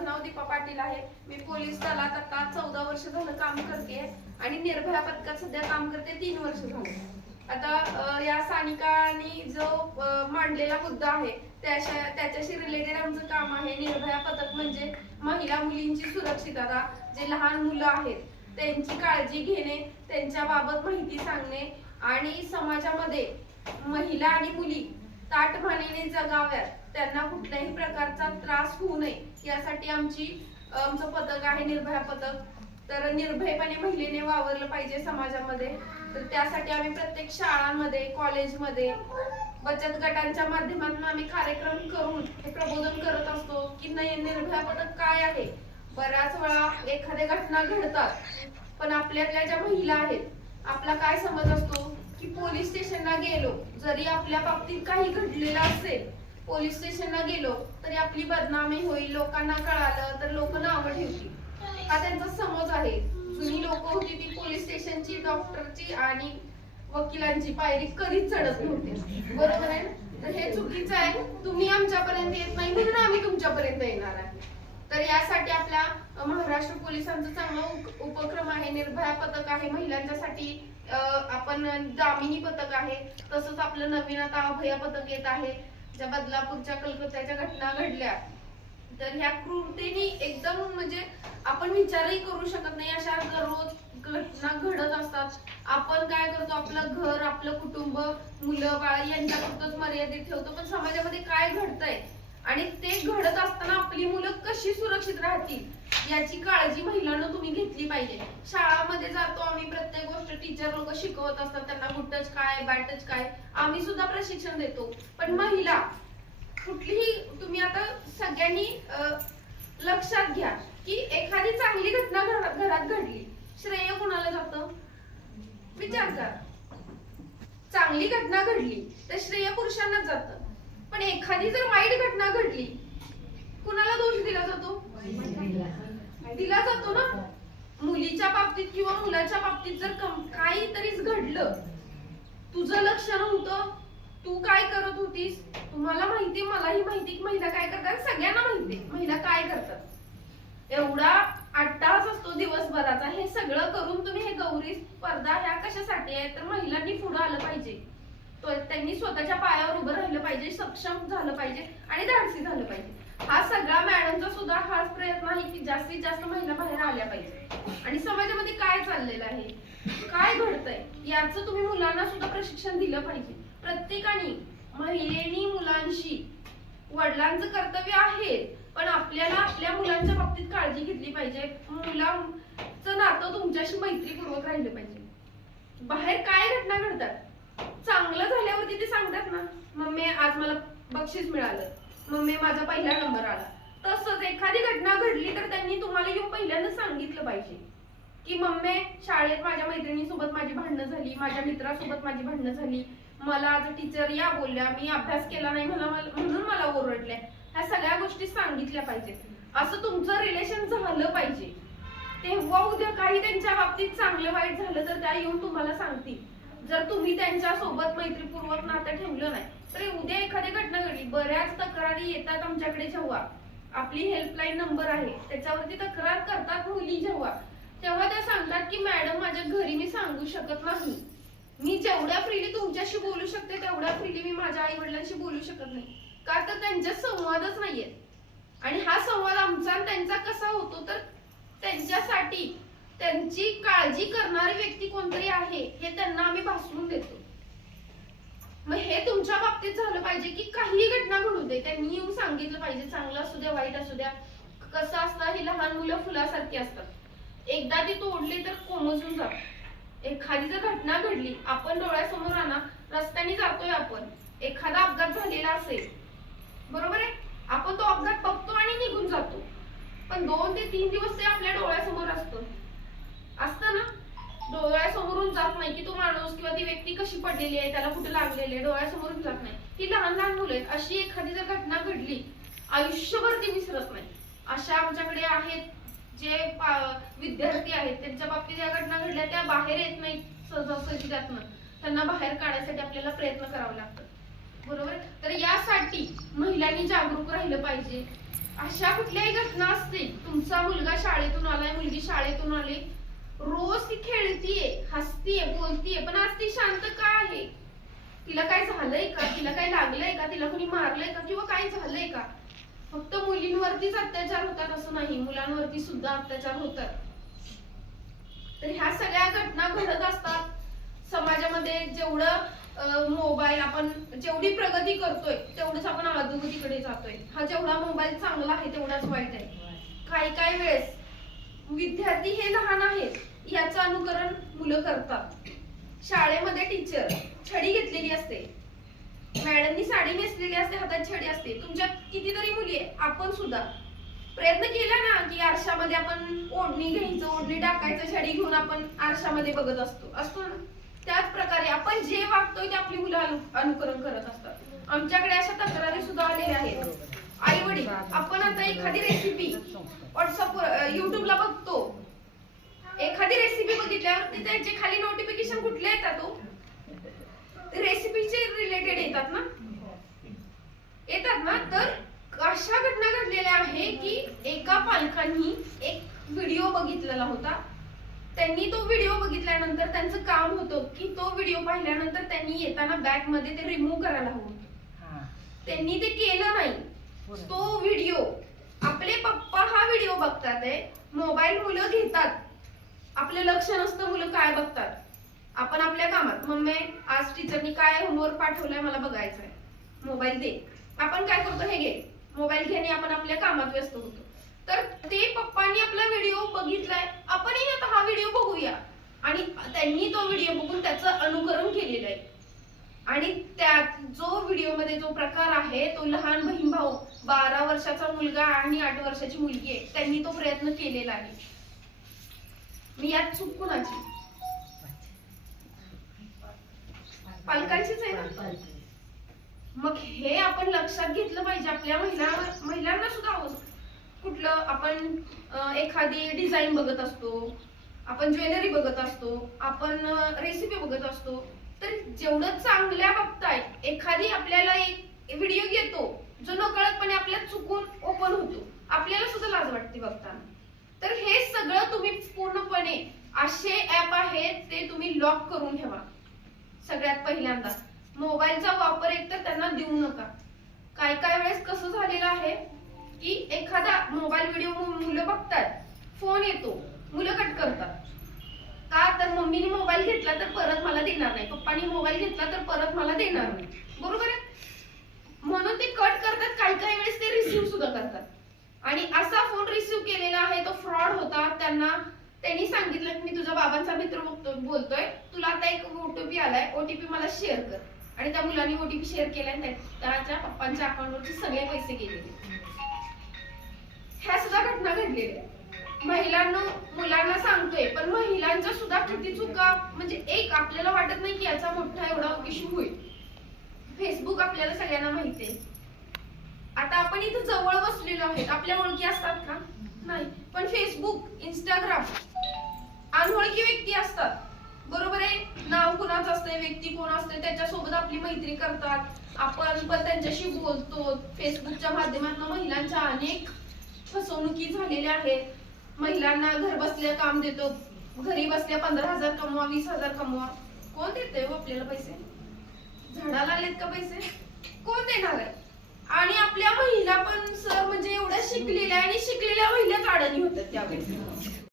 माझं नाव दीपा पाटील आहे. मी पोलीस दलात आता चौदा वर्ष झालं काम करते आणि निर्भया पथकात सध्या काम करते तीन वर्ष झाले. आता या सानिकांनी जो मांडलेला मुद्दा आहे त्याच्या त्याच्याशी रिलेटेड आमचं काम आहे. निर्भया पथक म्हणजे महिला मुलींची सुरक्षितता. जे लहान मुलं आहेत त्यांची काळजी घेणे त्यांच्या बाबत माहिती सांगणे आणि समाजामध्ये महिला आणि मुली ताटमानेने जगाव्यात त्यांना कुठल्याही प्रकारचा त्रास होऊ नये. यासाठी आमची आमचं पथक आहे निर्भया पथक. तर निर्भयपणे महिलेने वावरलं पाहिजे समाजामध्ये. तर त्यासाठी आम्ही प्रत्येक शाळांमध्ये कॉलेजमध्ये बचत गटांच्या माध्यमातून आम्ही कार्यक्रम करून हे प्रबोधन करत असतो की नाही निर्भया पथक काय आहे? बऱ्याच वेळा एखाद्या घटना घडतात पण आपल्यातल्या ज्या महिला आहेत आपला काय समज असतो? की पोलीस स्टेशनला गेलो जरी आपल्या बाबतीत काही घडलेलं असेल पोलीस स्टेशनला गेलो तरी आपली बदनामी होईल लोकांना कळालं तर लोक नावं ठेवतील. हा त्यांचा समज आहे. जुनी लोक होती ती पोलीस स्टेशनची डॉक्टरची आणि वकिलांची पायरी कधीच चढत नव्हती. बरोबर आहे तर हे चुकीचं आहे. तुम्ही आमच्यापर्यंत येत नाही म्हणून आम्ही तुमच्यापर्यंत येणार आहे. तर यासाठी आपल्या महाराष्ट्र पोलिसांचा चांगला उपक्रम आहे निर्भया पथक आहे महिलांच्यासाठी आपण दामिनी पथक आहे. तसंच आपलं नवीन आता अभया पथक येत आहे. ज्या बदलापूरच्या कलकत्त्याच्या घटना घडल्या तर ह्या क्रूरतेने एकदम म्हणजे आपण विचारही करू शकत नाही. अशा दररोज घटना घडत असतात. आपण काय करतो? आपलं घर आपलं कुटुंब मुलं बाळ यांच्यापुरतच मर्यादित ठेवतो. पण समाजामध्ये काय घडतंय? आणि ते घडत असताना आपली मुलं कशी सुरक्षित राहतील? याची काळजी महिलांना तुम्ही घेतली पाहिजे. शाळामध्ये जातो आम्ही प्रत्येक गोष्ट टीचर लोक शिकवत असतात त्यांना गुड टच काय बॅड टच काय आम्ही सुद्धा प्रशिक्षण देतो. पण महिला कुठलीही तुम्ही आता सगळ्यांनी लक्षात घ्या की एखादी चांगली घटना घरात घरात घडली श्रेय कोणाला जातं? विचार करा. चांगली घटना घडली तर श्रेय पुरुषांनाच जातं. पण एखादी जर वाईट घटना घडली कुणाला दोष दिला जातो? दिला जातो ना मुलीच्या बाबतीत किंवा मुलाच्या बाबतीत जर काहीतरीच घडलं तुझं लक्ष नव्हतं तू काय करत होतीस? तुम्हाला माहिती मलाही माहिती की महिला काय करतात? सगळ्यांना माहिती. महिला काय करतात? एवढा अट्टास असतो दिवसभराचा. हे सगळं करून तुम्ही हे गौरी स्पर्धा ह्या कशासाठी आहे? तर महिलांनी पुढे आलं पाहिजे. त्यांनी स्वतःच्या पायावर उभं राहिलं पाहिजे सक्षम झालं पाहिजे आणि धाडसी झालं पाहिजे. हा सगळा मॅडमचा सुद्धा हाच प्रयत्न आहे की जास्तीत जास्त महिला बाहेर आल्या पाहिजे. आणि समाजामध्ये काय चाललेलं आहे? काय घडतंय? याचं तुम्ही मुलांना सुद्धा प्रशिक्षण दिलं पाहिजे. प्रत्येकाने महिलेनी मुलांशी वडिलांचं कर्तव्य आहे पण आपल्याला आपल्या मुलांच्या बाबतीत काळजी घेतली पाहिजे. मुलांचं नातं तुमच्याशी मैत्रीपूर्वक राहिलं पाहिजे. बाहेर काय घटना घडतात? चांगलं झाल्यावरती ते सांगतात ना मम्मी आज मला बक्षीस मिळालं. मम्मी माझा पहिला नंबर आला. तसंच एखादी घटना घडली तर त्यांनी तुम्हाला येऊन पहिल्यांदा सांगितलं पाहिजे. की मम्मी शाळेत माझ्या मैत्रिणीसोबत माझी भांडणं झाली माझ्या मित्रासोबत माझी भांडणं झाली. मला आज टीचर या बोलल्या मी अभ्यास केला नाही मला म्हणून मला ओरडल्या. ह्या सगळ्या गोष्टी सांगितल्या पाहिजेत. असं तुमचं रिलेशन झालं पाहिजे. तेव्हा उद्या काही त्यांच्या बाबतीत चांगलं वाईट झालं तर त्या येऊन तुम्हाला सांगतील. जर तुम्ही त्यांच्यासोबत मैत्रीपूर्वक नातं ठेवलं नाही तर उद्या एखादी घटना घडली बऱ्याच तक्रारी येतात आमच्याकडे जेव्हा. आपली हेल्पलाईन नंबर आहे त्याच्यावरती तक्रार करतात मुली जेव्हा. तेव्हा त्या सांगतात की मॅडम माझ्या घरी मी सांगू शकत नाही. मी जेवढ्या फ्रीली तुमच्याशी बोलू शकते तेवढ्या फ्रीली मी माझ्या आई वडिलांशी बोलू शकत नाही. का तर त्यांच्यात संवादच नाहीये. आणि हा संवाद आमचा त्यांचा कसा होतो तर त्यांच्यासाठी त्यांची काळजी करणारी व्यक्ती कोणतरी आहे हे त्यांना आम्ही भासवून देतो. मग हे तुमच्या बाबतीत झालं पाहिजे की काही घटना घडू दे. त्यांनी येऊन सांगितलं पाहिजे चांगलं असू द्या वाईट असू द्या. कसं असतं ही लहान मुलं फुलासारखी असतात. एकदा ती तोडली तर कोमजून जात. एखादी जर घटना घडली आपण डोळ्यासमोर आणा रस्त्याने जातोय आपण. एखादा अपघात झालेला असेल. बरोबर आहे? आपण तो अपघात बघतो आणि निघून जातो. पण दोन ते तीन दिवस ते आपल्या डोळ्यासमोर असतं. असतं ना? डोळ्यासमोरून जात नाही की तो माणूस किंवा ती व्यक्ती कशी पडलेली आहे त्याला कुठे लागलेली आहे डोळ्यासमोरून जात नाही. ही लहान लहान मुलं आहेत. अशी एखादी जर घटना घडली आयुष्यभर ती विसरत नाही. अशा आमच्याकडे आहेत जे विद्यार्थी आहेत. त्यांच्या बाबतीत या घटना घडल्या त्या बाहेर येत नाहीत सहजासहजी त्यातनं. त्यांना बाहेर काढण्यासाठी आपल्याला प्रयत्न करावे लागतात. बरोबर? तर यासाठी महिलांनी जागरूक राहिलं पाहिजे. अशा कुठल्याही घटना असतील तुमचा मुलगा शाळेतून आलाय मुलगी शाळेतून आली रोज ती खेळतीये हसतीये बोलतीये पण आज ती शांत का आहे? तिला काय झालंय का? तिला काय लागलंय का? तिला कोणी मारलंय का? किंवा काय झालंय का? फक्त मुलींवरतीच अत्याचार होतात असं नाही. मुलांवरती सुद्धा अत्याचार होतात. तर ह्या सगळ्या घटना घडत असतात. समाजामध्ये जेवढं मोबाईल आपण जेवढी प्रगती करतोय तेवढंच आपण अधोगतीकडे जातोय. हा जेवढा मोबाईल चांगला आहे तेवढाच वाईट आहे. काही काही वेळेस विद्यार्थी हे लहान आहेत. याचं अनुकरण मुलं करतात. शाळेमध्ये टीचर छडी घेतलेली असते. मॅडमनी साडी नेसलेली असते हातात छडी असते. तुमच्यात कितीतरी मुली आहे आपण सुद्धा. प्रयत्न केला ना की आरशामध्ये आपण ओढणी घ्यायचं ओढणी टाकायचं छडी घेऊन आपण आरशामध्ये बघत असतो. असतो ना? त्याच प्रकारे आपण जे वागतोय ते आपली मुलं अनुकरण करत असतात. आमच्याकडे अशा तक्रारी सुद्धा आलेल्या आहेत. आई वडील आपण आता एखादी रेसिपी व्हॉट्सअपवर युट्यूबला बघतो. एखादी रेसिपी बघितल्यावर ते त्याचे खाली नोटिफिकेशन कुठले येतात हो? रेसिपीचे रिलेटेड येतात ना? येतात ना? तर अशा घटना घडलेल्या आहे की एका पालकांनी एक व्हिडिओ बघितलेला होता. त्यांनी तो व्हिडिओ बघितल्यानंतर त्यांचं काम होतं की तो व्हिडिओ पाहिल्यानंतर त्यांनी येताना बॅगमध्ये ते रिमूव्ह करायला हवं. त्यांनी ते केलं नाही. तो व्हिडिओ आपले पप्पा हा व्हिडिओ बघतात आहे मोबाईल मुलं घेतात. आपलं लक्ष नसतं मुलं काय बघतात. आपण आपल्या कामात मम्मी आज टीचरनी काय होमवर्क पाठवलंय मला बघायचंय. मोबाईल दे. आपण काय करतो हे घे. मोबाईल घेणे आपण आपल्या कामात व्यस्त होतो. तर ते पप्पांनी आपला व्हिडिओ बघितलाय. आपणही आता हा व्हिडिओ बघूया. आणि त्यांनी तो व्हिडिओ बघून त्याचं अनुकरण केलेलं आहे. आणि त्यात जो व्हिडिओमध्ये जो प्रकार आहे तो लहान बहीण भाऊ बारा वर्षाचा मुलगा आणि आठ वर्षाची मुलगी आहे. त्यांनी तो प्रयत्न केलेला आहे. मी यात चूक कुणाची? पालकांचीच आहे ना? मग हे आपण लक्षात घेतलं पाहिजे. आपल्या महिला महिलांना सुद्धा हो- कुठलं आपण एखादी डिझाईन बघत असतो आपण ज्वेलरी बघत असतो आपण रेसिपी बघत असतो तर जेवढं चांगल्या बघताय एखादी आपल्याला एक व्हिडिओ येतो जो नकळतपणे आपल्या चुकून ओपन होतो. आपल्याला सुद्धा लाज वाटते बघताना. तर हे सगळं तुम्ही पूर्णपणे असे ऍप आहेत ते तुम्ही लॉक करून ठेवा. सगळ्यात पहिल्यांदा. मोबाईलचा वापर एकतर त्यांना देऊ नका. काय काय वेळेस कसं झालेलं आहे की एखादा मोबाईल व्हिडिओ मुलं बघतात. फोन येतो. मुलं कट करतात. का? तर मम्मीने मोबाईल घेतला तर परत मला देणार नाही. पप्पानी मोबाईल घेतला तर परत मला देणार नाही. बरोबर आहे म्हणून ते कट करतात काही काही वेळेस ते रिसिव्ह सुद्धा करतात आणि असा फोन रिसिव्ह केलेला आहे तो फ्रॉड होता त्यांना त्यांनी सांगितलं की मी तुझ्या बाबांचा मित्र बघतो बोलतोय. तुला आता एक ओटीपी आलाय. ओटीपी मला शेअर कर. आणि त्या मुलांनी ओटीपी शेअर केलाय त्या- त्याच्या पप्पांच्या अकाउंटवरचे सगळे पैसे गेलेले. ह्या सुद्धा घटना घडलेल्या महिलांना मुलांना सांगतोय पण महिलांच्या सुद्धा किती चुका म्हणजे एक आपल्याला वाटत नाही की याचा मोठा एवढा इश्यू होईल. फेसबुक आपल्याला सगळ्यांना माहिती आहे. आता आपण इथं जवळ बसलेलो आहेत. आपल्या ओळखी असतात का? नाही पण फेसबुक इंस्टाग्राम अनोळखी व्यक्ती असतात. बरोबर आहे? नाव कुणाचं असतंय व्यक्ती कोण असते त्याच्यासोबत आपली मैत्री करतात. आपण पण त्यांच्याशी बोलतो. फेसबुकच्या माध्यमातून महिलांच्या अनेक फसवणुकी झालेल्या आहेत. महिलांना घर बसल्या काम देतो. घरी बसल्या पंधरा हजार कमवा वीस हजार कमवा. कोण देते हो आपल्याला पैसे? झाडाला आलेत का पैसे? कोण देणार आहे? आणि आपल्या महिला पण सर म्हणजे एवढ्या शिकलेल्या आणि शिकलेल्या महिला काढणी होतात त्यावेळेस